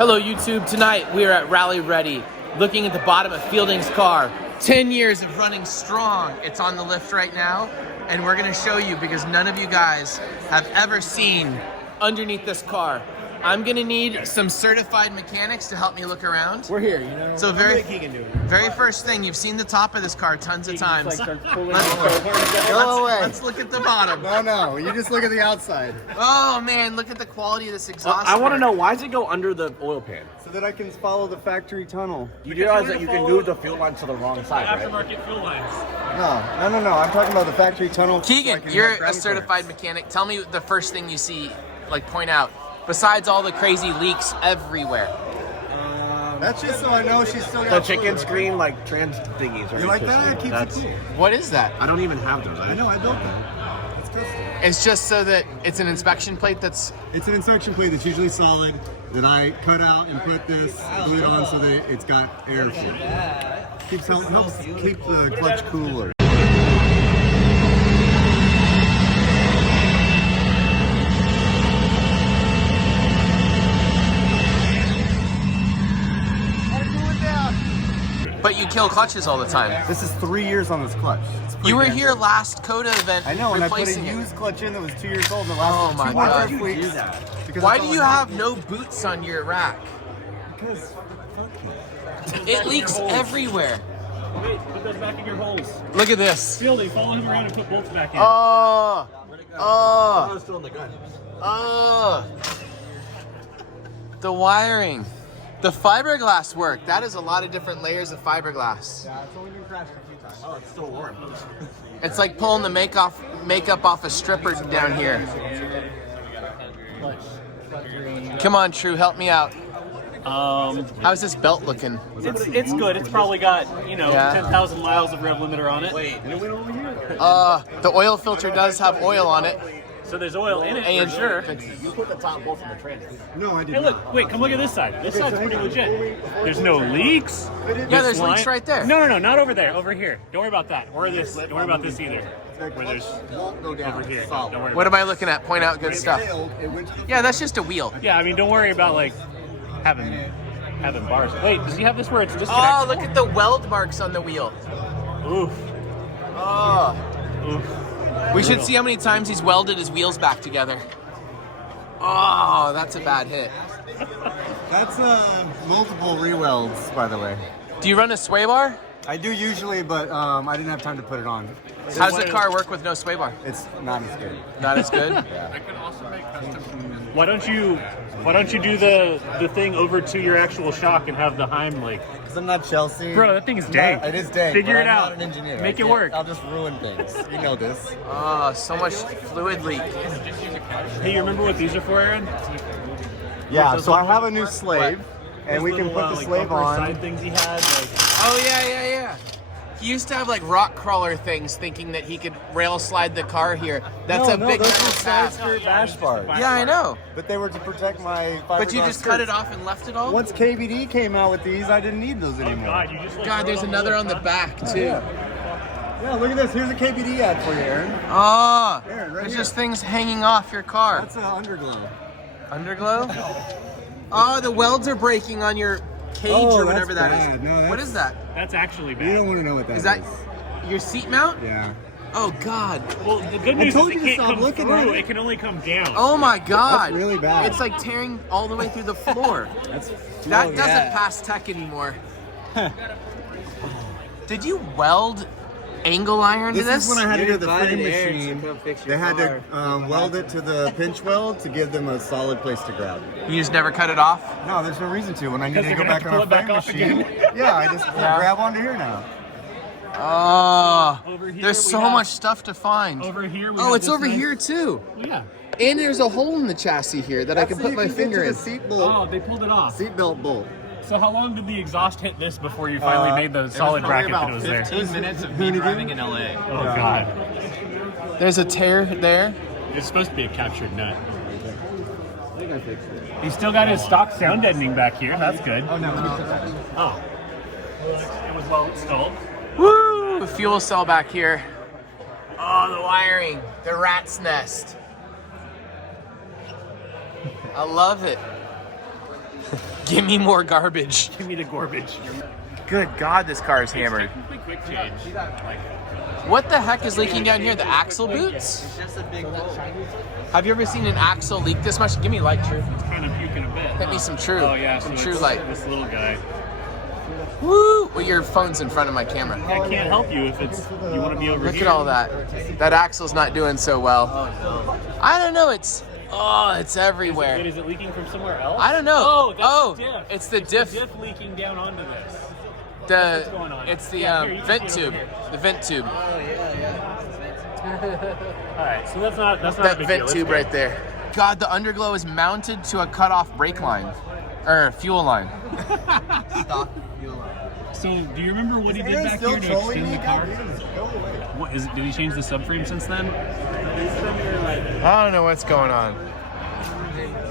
Hello YouTube, tonight we are at Rally Ready, looking at the bottom of Fielding's car. 10 years of running strong. It's on the lift right now, and we're gonna show you because none of you guys have ever seen underneath this car. I'm gonna need some certified mechanics to help me look around. We're here, you know. So very first thing, you've seen the top of this car tons of times. Let's look at the bottom. No, you just look at the outside. Oh man, look at the quality of this exhaust. I want to know, why does it go under the oil pan? So that I can follow the factory tunnel. You realize that you can move the fuel line to the wrong side, right? Aftermarket fuel lines. No. I'm talking about the factory tunnel. Keegan, you're a certified mechanic. Tell me the first thing you see, like point out, besides all the crazy leaks everywhere. That's just so I know she's still got The chicken screen, like, trans thingies. You like that? It keeps it cool. What is that? I don't even have those. I know, I built that. It's custom. It's just so that it's an inspection plate that's... It's an inspection plate that's usually solid that I cut out and put this, glue it on so that it's got air. Helps keep the clutch cooler. But you kill clutches all the time. This is 3 years on this clutch. You were here last COTA event. I know, and I put a replacing used clutch in that was 2 years old and it lasted Oh my 200 God. weeks. Why do you have no boots on your rack? Because It leaks everywhere. Wait, put those back in your holes. Look at this. Fielding, follow him around and put bolts back in. Oh, Still in the gun. the wiring. The fiberglass work. That is a lot of different layers of fiberglass. yeah, it's only been crashed a few times. Oh, it's still warm. It's like pulling the makeup off a stripper down here. Come on, True, help me out. How's this belt looking? It's good. It's probably got, Yeah. 10,000 miles of rev limiter on it. The oil filter does have oil on it. So there's oil in it And for sure. You put the top bolt in the trans. No, I did Hey, not. look, wait, come look at this side. This side's pretty legit. There's no leaks. Yeah, there's leaks right there. No, not over there. Over here. Don't worry about that. Or this. Don't worry about this either. Where there's Won't go down. over here. Solid. Don't worry. What am I looking at? Point out good stuff. It went to the Yeah, that's just a wheel. Yeah, I mean, don't worry about like having bars. Wait, does he have this where it's disconnected? Oh, look at the weld marks on the wheel. Oof. Oh. Oof. We should see how many times he's welded his wheels back together. Oh, that's a bad hit. That's multiple re-welds, by the way. Do you run a sway bar? I do usually, but I didn't have time to put it on. How does the car work with no sway bar? It's not as good. Not as good? Why don't you do the thing over to your actual shock and have the Heim like? Because I'm not Chelsea. Bro, that thing is I'm dang. not- It is dang. Figure but it I'm out. Not an engineer. Make I it can't- work. I'll just ruin things. You know this. Oh, so much fluid leak. Hey, you remember what these are for, Aaron? Yeah. Those So I little- have a new slave, and Those we can little, put the like, slave bumper on. Side things he had. Like, Oh, yeah. He used to have like rock crawler things thinking that he could rail slide the car here. That's a big those metal are tab. sides for bash bars. Yeah, I know. But they were to protect my fiberglass But you just cut skirts. it off and left it all? Once KBD came out with these, I didn't need those anymore. God, you just like God, there's another on the back too. Yeah, look at this. Here's a KBD ad for you, Aaron. Oh, Aaron, right there's here. just things hanging off your car. That's an underglow. Underglow? Oh, the welds are breaking on your cage Oh, or whatever that's that is. bad. No, What that's- is that? That's actually bad. You don't want to know what that is. Is that your seat mount? Yeah. Oh God. Well, the good news told is you it to can't stop come looking through. at it. It can only come down. Oh my God. That's really bad. It's like tearing all the way through the floor. That's That oh, doesn't yeah. pass tech anymore. Did you weld angle iron to This this? is when I had to You go to the invited frame Aaron to machine. come fix They your had to car. weld it to the pinch weld to give them a solid place to grab. You just never cut it off? No, there's no reason to. When I need to they're go gonna back have on to a pull it frame back off machine, again. yeah, I just grab onto here now. Oh, Over here there's we so have- much stuff to find. Over here. We Oh, have it's this over nice- here too. Yeah. And there's a hole in the chassis here that I can So put you my get finger to in. the seat Oh, bolt, they pulled it off. seat belt bolt. So how long did the exhaust hit this before you finally made the solid bracket that it was there? 15 minutes of me driving in LA. Oh God. There's a tear there. It's supposed to be a captured nut. He's still got his stock sound deadening back here. That's good. Oh no, Oh. It was well installed. Woo! Fuel cell back here. Oh, the wiring. The rat's nest. I love it. Give me more garbage. Give me the garbage. Good God, this car is hammered. Technically quick change. What the heck is leaking down here? The axle boots? Have you ever seen an axle leak this much? Give me light, True. It's kind of puking a bit. Hit me some True. Oh yeah, some so True it's light. This little guy. Woo! Well, your phone's in front of my camera. I can't help you if it's you want to be over Look here. at all that. That axle's not doing so well. I don't know. It's everywhere. Is it leaking from somewhere else? I don't know. Oh, that's the diff. It's the diff. The diff leaking down onto this. It's the Yeah, here, you vent can see tube. over here. The vent tube. All right, so that's not a That big vent deal. tube right there. God, the underglow is mounted to a cut-off brake line, or fuel line. So, do you remember what he did back here to extend the car? What is? Did he change the subframe since then? I don't know what's going on.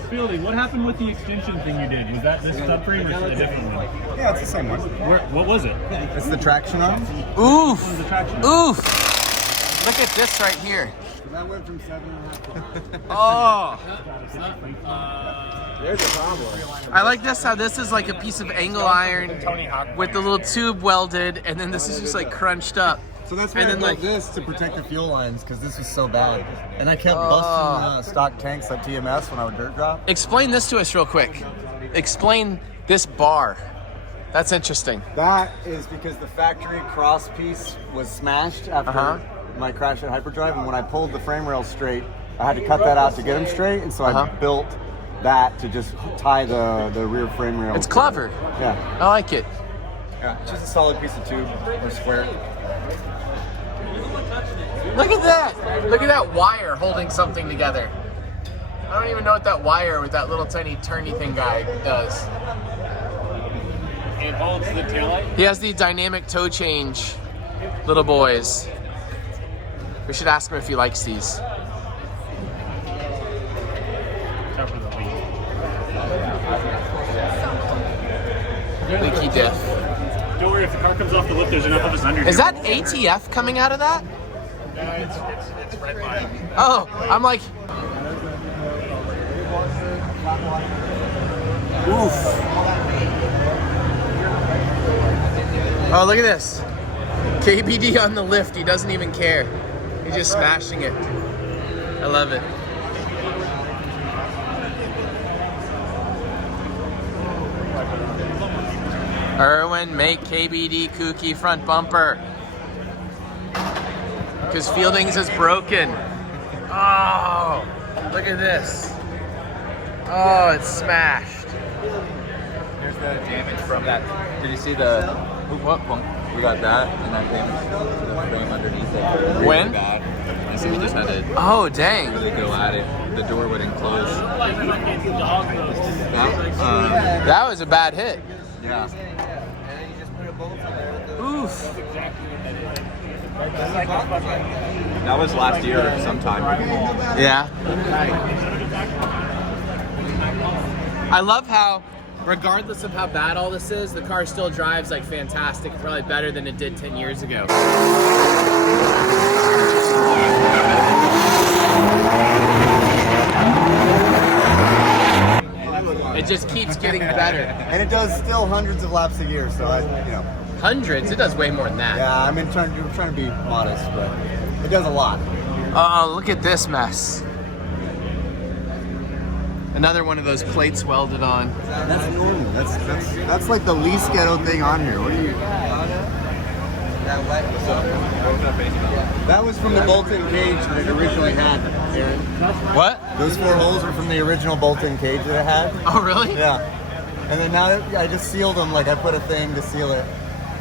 Fieldy, what happened with the extension thing you did? Was that this subframe or a different one? Yeah, it's the same one. What was it? It's the traction arm. Oof! The traction. Oof! Look at this right here. That went from 7.5. Oh! There's a problem. I like this, how this is like a piece of angle iron with the little tube welded, and then this is just like crunched up. So that's why And I then, built like- this to protect the fuel lines because this was so bad. And I kept busting stock tanks at TMS when I would dirt drop. Explain this to us real quick. Explain this bar. That's interesting. That is because the factory cross piece was smashed after my crash at Hyperdrive, and when I pulled the frame rail straight, I had to cut that out to get them straight, and so I built that to just tie the rear frame rail. It's clever. Yeah. I like it. Yeah, just a solid piece of tube or square. Look at that! Look at that wire holding something together. I don't even know what that wire with that little tiny turny thing guy does. It holds the taillight. He has the dynamic toe change, little boys. We should ask him if he likes these. Except for the leak. Leaky diff. Don't worry, if the car comes off the lift, there's enough of us under Is here. that ATF coming out of that? It's right by. Oh, I'm like, oof. Oh, look at this. KBD on the lift. He doesn't even care. He's just smashing it. I love it. Erwin, make KBD kooky front bumper. Because Fieldings is broken. Oh, look at this. Oh, it's smashed. There's the damage from that. Did you see the hoop up pump? We got that and that damage to the frame underneath it. Really When? bad. And so we just had to Oh, dang. really go at it. The door wouldn't close. That was a bad hit. Yeah. Oof. That was last year sometime. Yeah. I love how, regardless of how bad all this is, the car still drives like fantastic, probably better than it did 10 years ago. It just keeps getting better. And it does still hundreds of laps a year, so Hundreds? It does way more than that. yeah, I'm trying to be modest, but it does a lot. Oh, look at this mess. Another one of those plates welded on. That's normal. That's like the least ghetto thing on here. What are you? That was from the bolt-in cage that it originally had, Aaron. What? Those 4 holes were from the original bolt-in cage that it had. Oh, really? Yeah. And then now I just sealed them, like I put a thing to seal it.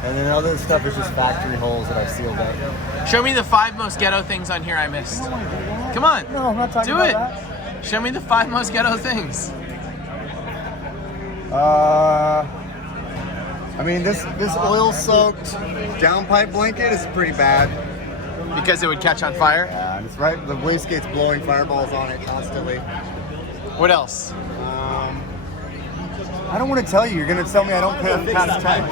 And then all this stuff is just factory holes that I've sealed up. Show me the 5 most ghetto things on here I missed. Come on. No, I'm not talking Do about it. that. Show me the 5 most ghetto things. I mean, this oil-soaked downpipe blanket is pretty bad. Because it would catch on fire? Yeah, it's right. The wastegate's blowing fireballs on it constantly. What else? I don't want to tell you. You're going to tell me I don't pass tech.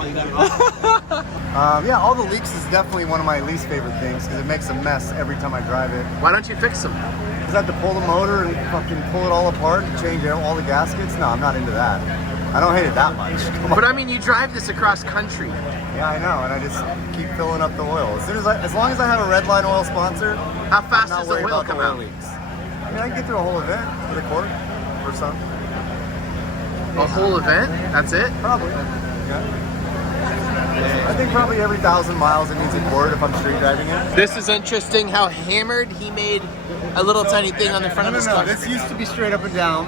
Yeah, all the leaks is definitely one of my least favorite things because it makes a mess every time I drive it. Why don't you fix them? Because I have to pull the motor and fucking pull it all apart and change all the gaskets. No, I'm not into that. I don't hate it that much. Come on. But I mean, you drive this across country. Yeah, I know, and I just keep filling up the oil. As long as I have a red line oil sponsor, How fast I'm not does the worried oil about come the oil out? leaks. I mean, I can get through a whole event with a quart or some. A whole event? That's it? Probably. Yeah. I think probably every 1,000 miles it needs a quart if I'm street driving it. This is interesting how hammered he made a little tiny thing on the front of his car. This used to be straight up and down.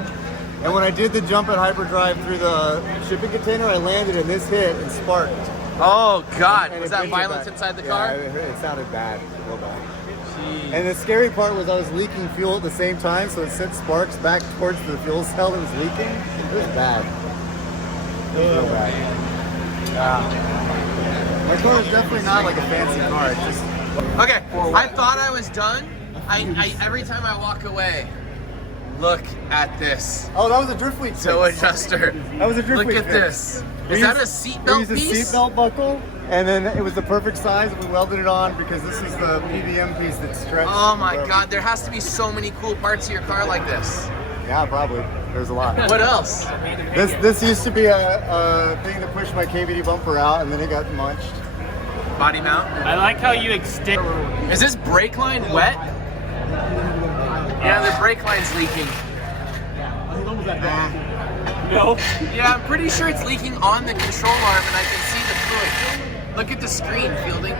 And when I did the jump at hyperdrive through the shipping container, I landed and this hit and sparked. Oh God, And was it that bent it violence back. inside the Yeah, car? it sounded bad, real bad. Jeez. And the scary part was I was leaking fuel at the same time, so it sent sparks back towards the fuel cell that was leaking. It was bad. It was real bad. Yeah. My car is definitely not like a fancy car. It's just Okay, I thought I was done. I every time I walk away, look at this oh, that was a drift week. toe adjuster. That was a drift Look week at fix. this. We Is that a used- seatbelt We used piece? a seatbelt buckle, and then it was the perfect size. We welded it on because this is the PVM piece that stretched. Oh my God, there has to be so many cool parts of your car like this. Yeah, probably. There's a lot. What else? This used to be a thing that pushed my KVD bumper out, and then it got munched. Body mount. I like how you extend. Is this brake line wet? Yeah, the brake line's leaking. No. Yeah, I'm pretty sure it's leaking on the control arm and I can see the fluid. Look at the screen, Fielding.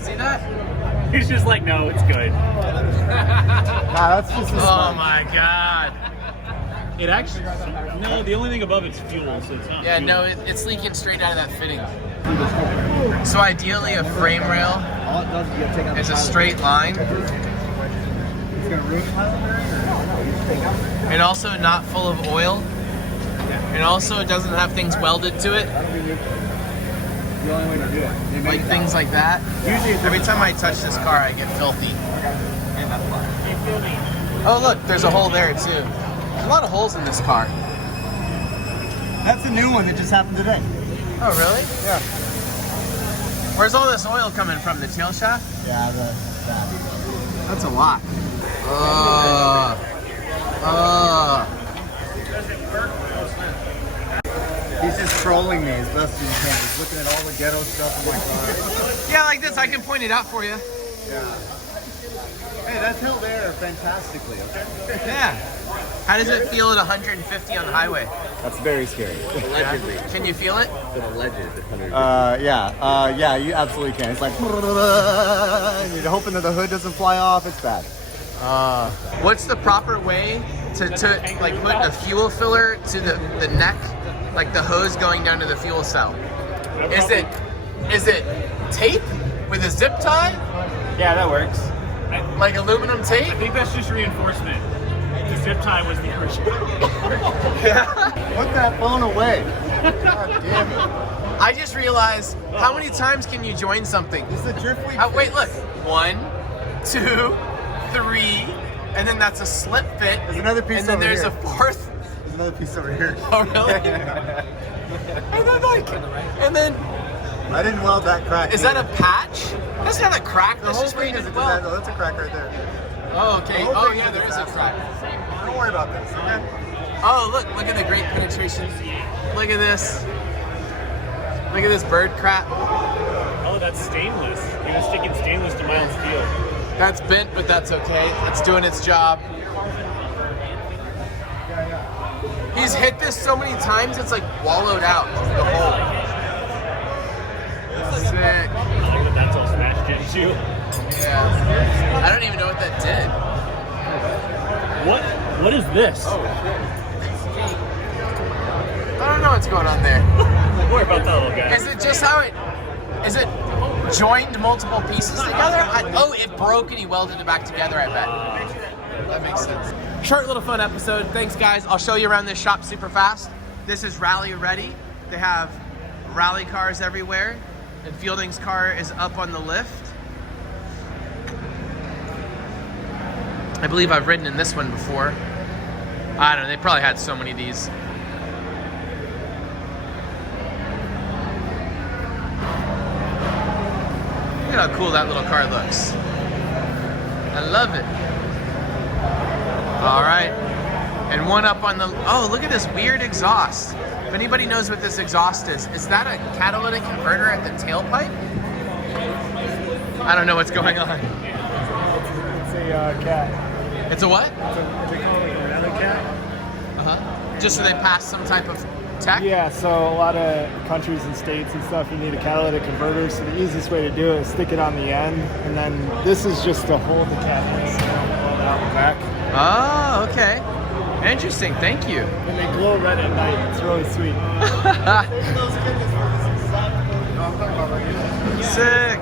See that? He's just like, no, it's good. Nah, that's just a Oh smudge. my God. It actually. No, the only thing above it's fuel, so it's not. Yeah, fuel. no, it's leaking straight out of that fitting. So ideally a frame rail is a straight line and also not full of oil. And also it doesn't have things welded to it, The only way to do it. like things like that. Every time I touch this car, I get filthy. Oh look, there's a hole there too. There's a lot of holes in this car. That's a new one that just happened today. Oh really? Yeah. Where's all this oil coming from? The tail shaft? Yeah, That's a lot. He's just trolling me as best as he can. He's looking at all the ghetto stuff in my car. Yeah, like this. I can point it out for you. Yeah. Hey, that's held air fantastically, okay? Yeah. How does it feel at 150 on the highway? That's very scary. Allegedly. Can you feel it? It's an alleged 100. Yeah, you absolutely can. It's like, and you're hoping that the hood doesn't fly off. It's bad. What's the proper way to like put a fuel filler to the neck, like the hose going down to the fuel cell? Is it tape with a zip tie? Yeah, that works. Like aluminum tape? I think that's just reinforcement. The zip tie was the original. Put that phone away. God damn it. I just realized, how many times can you join something? This is a drift week. Wait, look. 1, 2, 3, and then that's a slip fit. There's another piece and then over there's here. a fourth. There's another piece over here. Oh, really? and then I didn't weld that crack. is that a either. patch? That's not a crack. The That's whole just where you thing is did a well. disaster. That's a crack right there. Oh, okay. The whole Oh, thing yeah, is there is a disaster. crack. Don't worry about this, okay? Oh, look at the great penetration. Look at this. Look at this bird crap. Oh, that's stainless. He was sticking stainless to mild steel. That's bent, but that's okay. It's doing its job. He's hit this so many times, it's like wallowed out the hole. Sick. I think that's all smashed into. Yeah. I don't even know what that did. What is this? I don't know what's going on there. Don't worry about that little guy. Is it just how it... Is it joined multiple pieces together? It broke and he welded it back together, I bet. That makes sense. Short little fun episode. Thanks, guys. I'll show you around this shop super fast. This is Rally Ready. They have rally cars everywhere. And Fielding's car is up on the lift. I believe I've ridden in this one before. I don't know. They probably had so many of these. Look at how cool that little car looks. I love it. All right. And one up on the, oh, look at this weird exhaust. if anybody knows what this exhaust is that a catalytic converter at the tailpipe? I don't know what's going on. It's a cat. It's a what? They call it a rally cat. Uh-huh. Just so they pass some type of tech? Yeah, so a lot of countries and states and stuff, you need a catalytic converter. So the easiest way to do it is stick it on the end, and then this is just to hold the cat in, so don't pull it out and back. Oh, okay. Interesting. Thank you. And they glow red at night. It's really sweet. Sick.